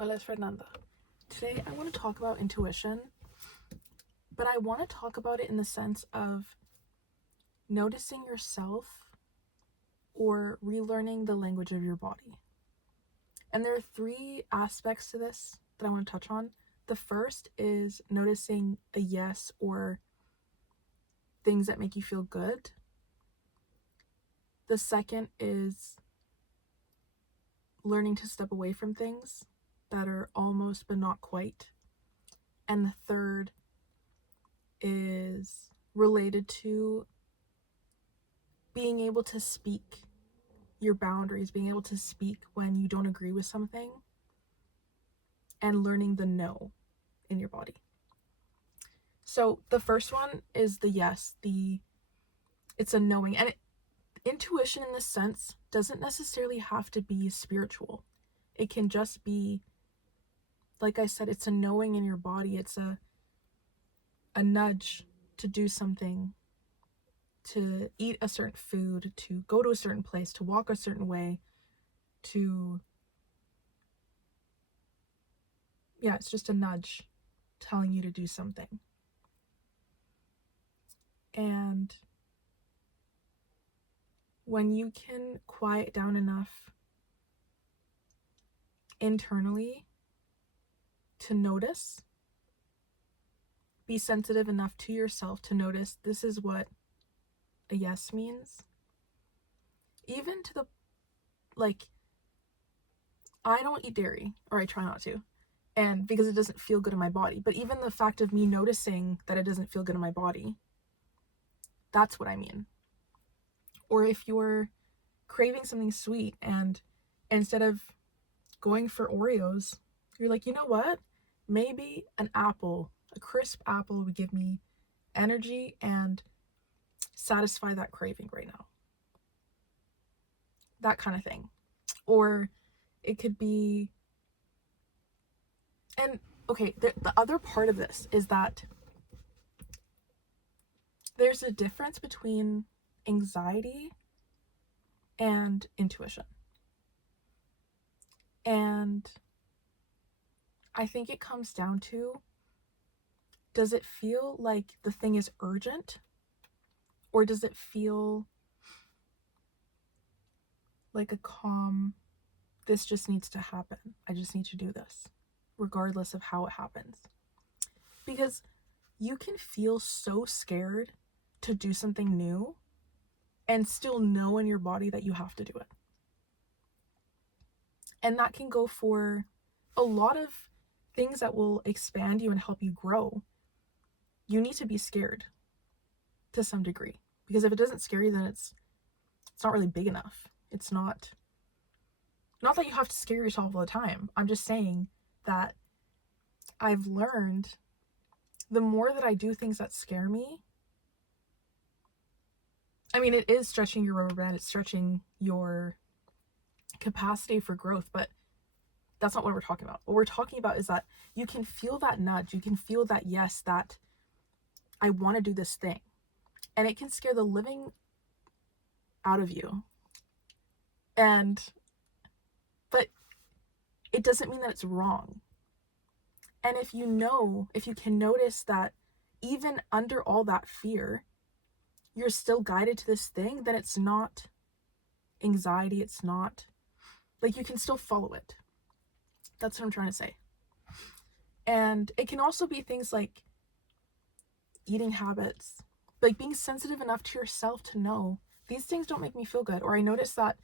Hola, es Fernanda. Today I want to talk about intuition, but I want to talk about it in the sense of noticing yourself or relearning the language of your body. And there are three aspects to this that I want to touch on. The first is noticing a yes or things that make you feel good. The second is learning to step away from things that are almost but not quite. And the third is related to being able to speak your boundaries, being able to speak when you don't agree with something, and learning the no in your body. So the first one is the yes, it's a knowing. And intuition in this sense doesn't necessarily have to be spiritual. It can just be, like I said, it's a knowing in your body. It's a nudge to do something, to eat a certain food, to go to a certain place, to walk a certain way, it's just a nudge telling you to do something. And when you can quiet down enough internally to notice, be sensitive enough to yourself to notice this is what a yes means. Even to the, I don't eat dairy, or I try not to, and because it doesn't feel good in my body. But even the fact of me noticing that it doesn't feel good in my body, that's what I mean. Or if you're craving something sweet and instead of going for Oreos, you're like, you know what? Maybe an apple, a crisp apple would give me energy and satisfy that craving right now. That kind of thing. Or it could be, and okay, the other part of this is that there's a difference between anxiety and intuition. And I think it comes down to, does it feel like the thing is urgent? Or does it feel like a calm, this just needs to happen. I just need to do this, regardless of how it happens. Because you can feel so scared to do something new and still know in your body that you have to do it. And that can go for a lot of things that will expand you and help you grow. You need to be scared to some degree, because if it doesn't scare you, then it's not really big enough. It's not that you have to scare yourself all the time. I'm just saying that I've learned the more that I do things that scare me, I mean, it is stretching your rubber band, it's stretching your capacity for growth, but that's not what we're talking about. What we're talking about is that you can feel that nudge, you can feel that yes, that I want to do this thing. And it can scare the living out of you. But it doesn't mean that it's wrong. And if you can notice that even under all that fear, you're still guided to this thing, then it's not anxiety. It's not, you can still follow it. That's what I'm trying to say. And it can also be things like eating habits, being sensitive enough to yourself to know these things don't make me feel good. Or I notice that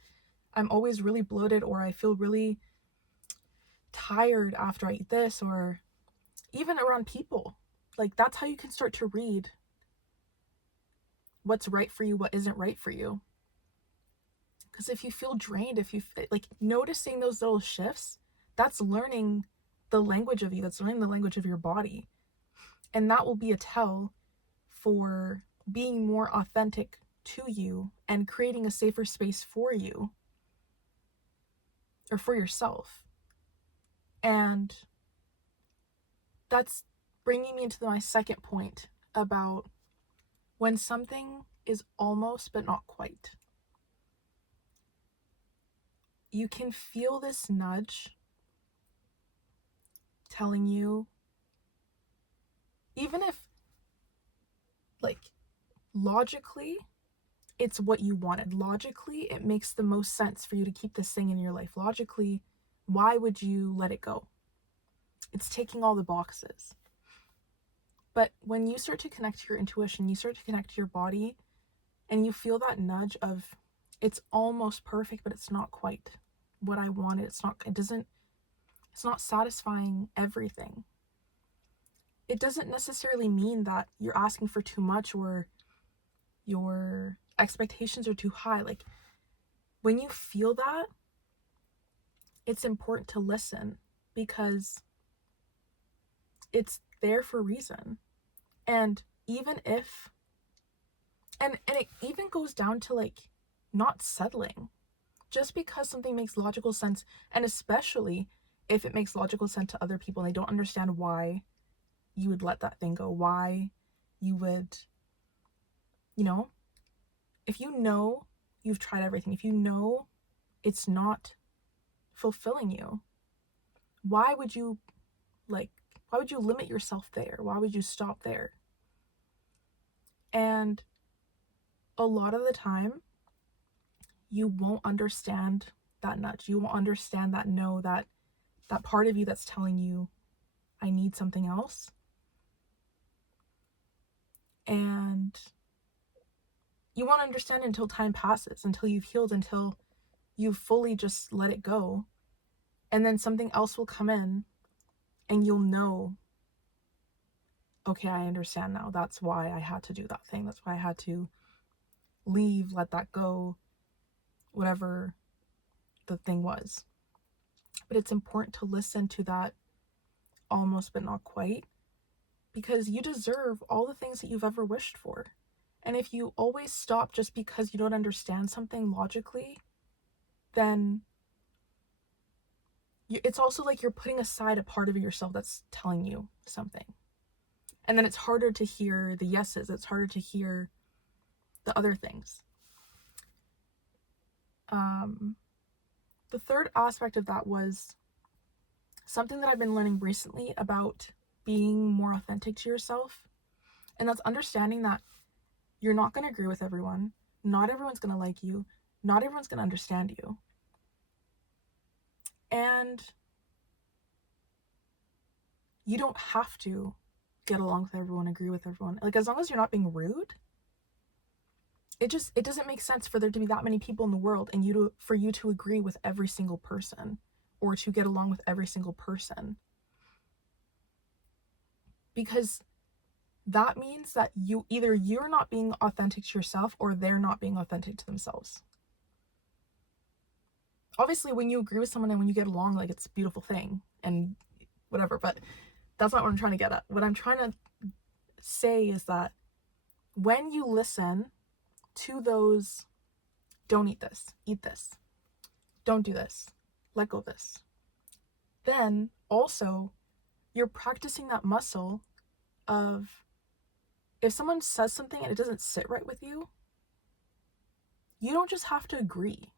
I'm always really bloated, or I feel really tired after I eat this, or even around people. That's how you can start to read what's right for you, what isn't right for you. Because if you feel drained, if you noticing those little shifts, that's learning the language of you, that's learning the language of your body. And that will be a tell for being more authentic to you and creating a safer space for you or for yourself. And that's bringing me into my second point about when something is almost but not quite. You can feel this nudge telling you, even if, like, logically, it's what you wanted. Logically, it makes the most sense for you to keep this thing in your life. Logically, why would you let it go? It's taking all the boxes. But when you start to connect to your intuition, you start to connect to your body, and you feel that nudge of, it's almost perfect, but it's not quite what I wanted. It's not satisfying everything. It doesn't necessarily mean that you're asking for too much or your expectations are too high. Like, when you feel that, it's important to listen, because it's there for a reason. And even if, and it even goes down to, like, not settling. Just because something makes logical sense, and especially if it makes logical sense to other people and they don't understand why you would let that thing go, why you would, if you know you've tried everything, if you know it's not fulfilling you, why would you limit yourself there? Why would you stop there? And a lot of the time, you won't understand that nudge. You won't understand that no, that part of you that's telling you, I need something else. And you won't understand until time passes, until you've healed, until you've fully just let it go. And then something else will come in and you'll know, okay, I understand now. That's why I had to do that thing. That's why I had to leave, let that go, whatever the thing was. But it's important to listen to that almost but not quite, because you deserve all the things that you've ever wished for. And if you always stop just because you don't understand something logically, then it's also like you're putting aside a part of yourself that's telling you something. And then it's harder to hear the yeses. It's harder to hear the other things. The third aspect of that was something that I've been learning recently about being more authentic to yourself. And that's understanding that you're not going to agree with everyone. Not everyone's going to like you. Not everyone's going to understand you. And you don't have to get along with everyone, agree with everyone. Like, as long as you're not being rude, it doesn't make sense for there to be that many people in the world and for you to agree with every single person or to get along with every single person. Because that means that you're not being authentic to yourself or they're not being authentic to themselves. Obviously, when you agree with someone and when you get along, like, it's a beautiful thing and whatever, but that's not what I'm trying to get at. What I'm trying to say is that when you listen to those, don't eat this, don't do this, let go of this, then also you're practicing that muscle of, if someone says something and it doesn't sit right with you, you don't just have to agree.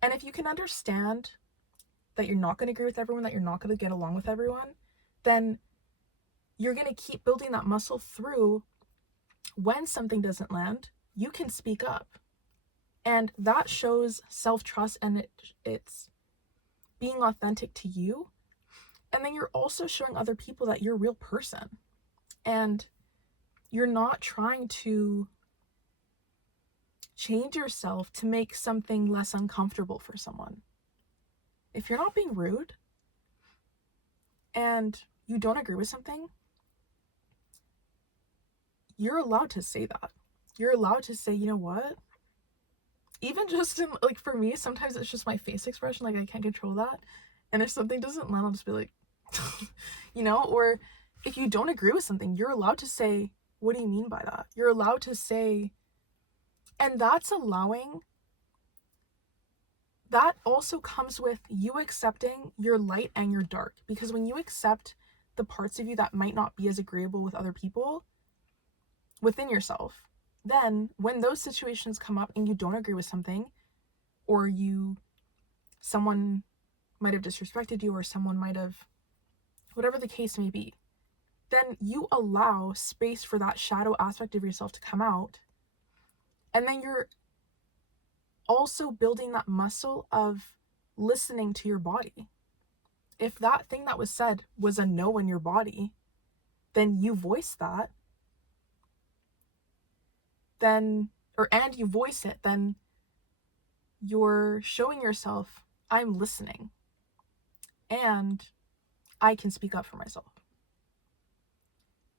And if you can understand that you're not going to agree with everyone, that you're not going to get along with everyone, then you're going to keep building that muscle through when something doesn't land, you can speak up. And that shows self-trust, and it's being authentic to you. And then you're also showing other people that you're a real person. And you're not trying to change yourself to make something less uncomfortable for someone. If you're not being rude and you don't agree with something, you're allowed to say that. You're allowed to say, you know what? Even just in, like, for me, sometimes it's just my face expression. Like, I can't control that. And if something doesn't land, I'll just be like, or if you don't agree with something, you're allowed to say, what do you mean by that? You're allowed to say, and that's allowing, that also comes with you accepting your light and your dark. Because when you accept the parts of you that might not be as agreeable with other people within yourself, then when those situations come up and you don't agree with something, or someone might have disrespected you, or someone might have whatever the case may be, then you allow space for that shadow aspect of yourself to come out. And then you're also building that muscle of listening to your body. If that thing that was said was a no in your body, then you voice that, and you voice it, then you're showing yourself, I'm listening and I can speak up for myself.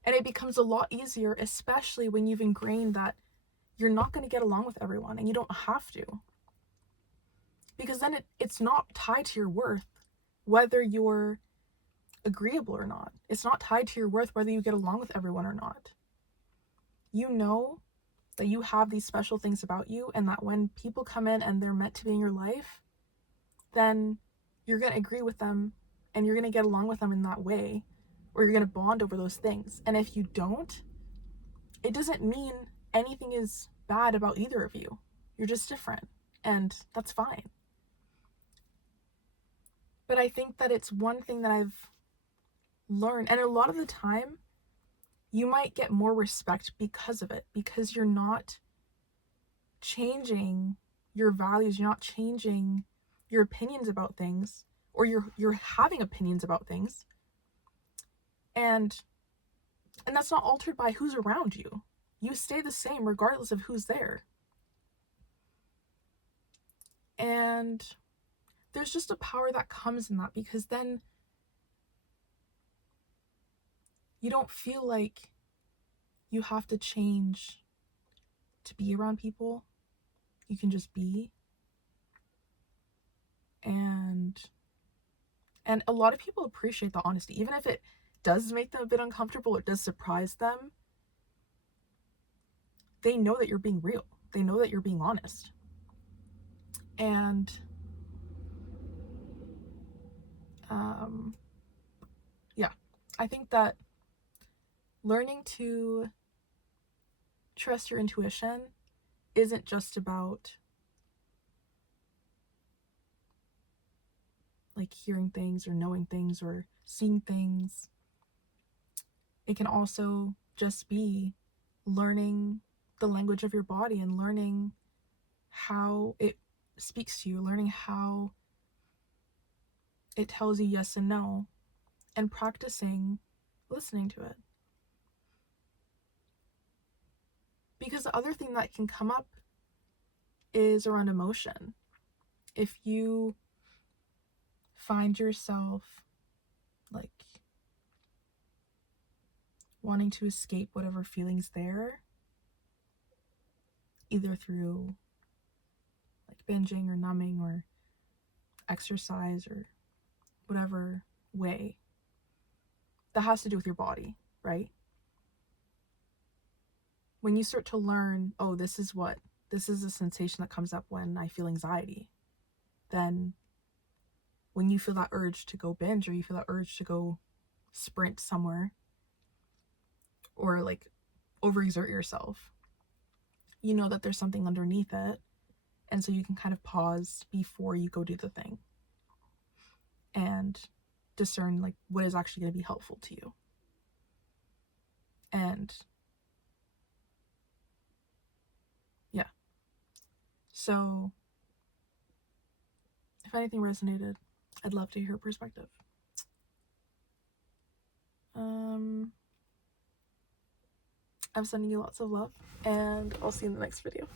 And it becomes a lot easier, especially when you've ingrained that you're not going to get along with everyone, and you don't have to. Because then it's not tied to your worth, whether you're agreeable or not. It's not tied to your worth, whether you get along with everyone or not. You know that you have these special things about you, and that when people come in and they're meant to be in your life, then you're going to agree with them and you're going to get along with them in that way, or you're going to bond over those things. And if you don't, it doesn't mean anything is bad about either of you. You're just different, and that's fine. But I think that it's one thing that I've learned, and a lot of the time, you might get more respect because of it, because you're not changing your values, you're not changing your opinions about things, or you're having opinions about things, and that's not altered by who's around you. You stay the same regardless of who's there. And there's just a power that comes in that, because then you don't feel like you have to change to be around people. You can just be. And a lot of people appreciate the honesty, even if it does make them a bit uncomfortable, it does surprise them. They know that you're being real. They know that you're being honest. And yeah, I think that learning to trust your intuition isn't just about like hearing things or knowing things or seeing things. It can also just be learning the language of your body and learning how it speaks to you, learning how it tells you yes and no, and practicing listening to it. Because the other thing that can come up is around emotion. If you find yourself like wanting to escape whatever feeling's there, either through like binging or numbing or exercise or whatever way, that has to do with your body, right? When you start to learn, oh, this is a sensation that comes up when I feel anxiety, then when you feel that urge to go binge, or you feel that urge to go sprint somewhere, or like overexert yourself, you know that there's something underneath it, and so you can kind of pause before you go do the thing and discern like what is actually going to be helpful to you. And yeah, so if anything resonated, I'd love to hear your perspective. I'm sending you lots of love, and I'll see you in the next video.